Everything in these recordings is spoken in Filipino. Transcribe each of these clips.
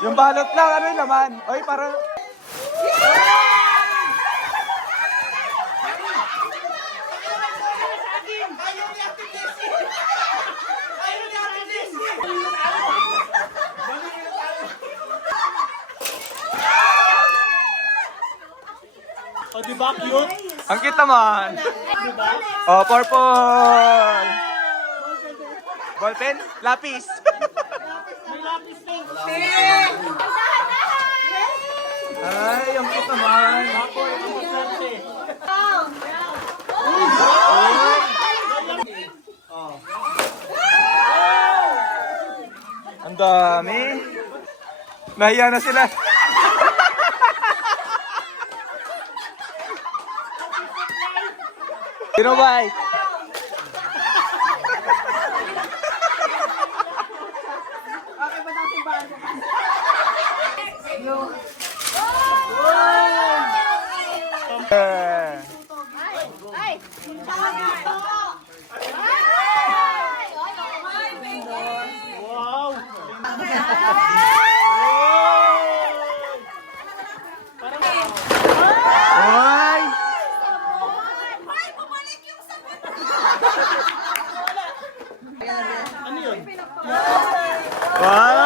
Yung balot lang, ano yung laman? Oy, parang... O, diba cute? Ang cute naman. Oh, purple. Ballpen? Lapis. May lapis na. Ay, ang cute naman. Ako, ito masarte. Ang dami. Nahiya na sila. Sino ba? Wow! Ay! Ano yun? Wow!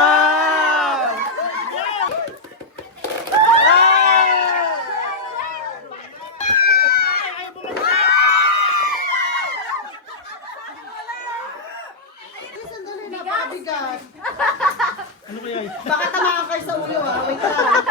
Sandali, napakabigat. Ano kaya yun? Baka tamaan kayo sa ulo ha. Wait lang.